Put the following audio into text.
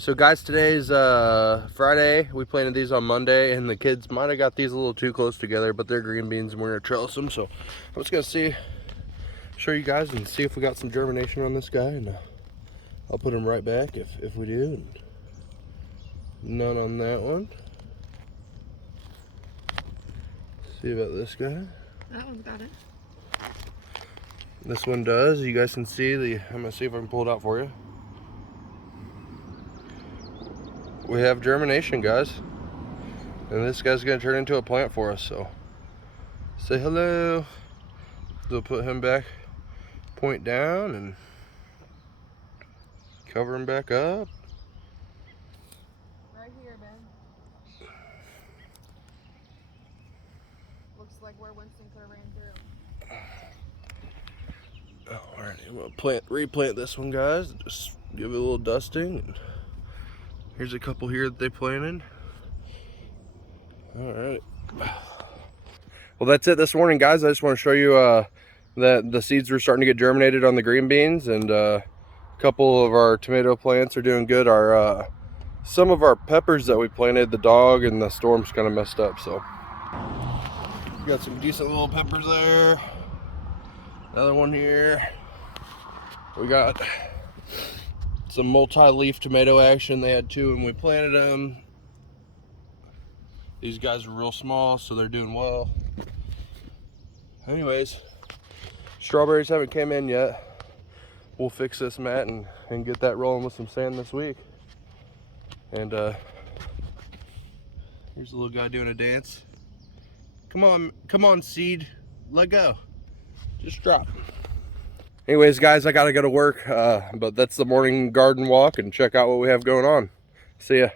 So guys, today's Friday. We planted these on Monday, and the kids might have got these a little too close together, but they're green beans and we're gonna trellis them. So I'm just gonna show you guys and see if we got some germination on this guy, and I'll put him right back if we do. And none on that one. See about this guy. That one's got it. This one does. You guys can see I'm gonna see if I can pull it out for you. We have germination, guys, and this guy's gonna turn into a plant for us. So say hello. We'll put him back, point down, and cover him back up. Right here, Ben. Looks like where Winston could have ran through. Alright, we'll replant this one, guys. Just give it a little dusting. Here's a couple here that they planted. Alright. Well, that's it this morning, guys. I just want to show you that the seeds were starting to get germinated on the green beans, and a couple of our tomato plants are doing good. Some of our peppers that we planted, the dog and the storms kind of messed up, so we got some decent little peppers there. Another one here. We got some multi-leaf tomato action. They had two and we planted them. These guys are real small, so they're doing well. Anyways, strawberries haven't came in yet. We'll fix this mat and get that rolling with some sand this week. And here's a little guy doing a dance. Come on, seed, let go. Just drop. Anyways, guys, I gotta go to work, but that's the morning garden walk and check out what we have going on. See ya.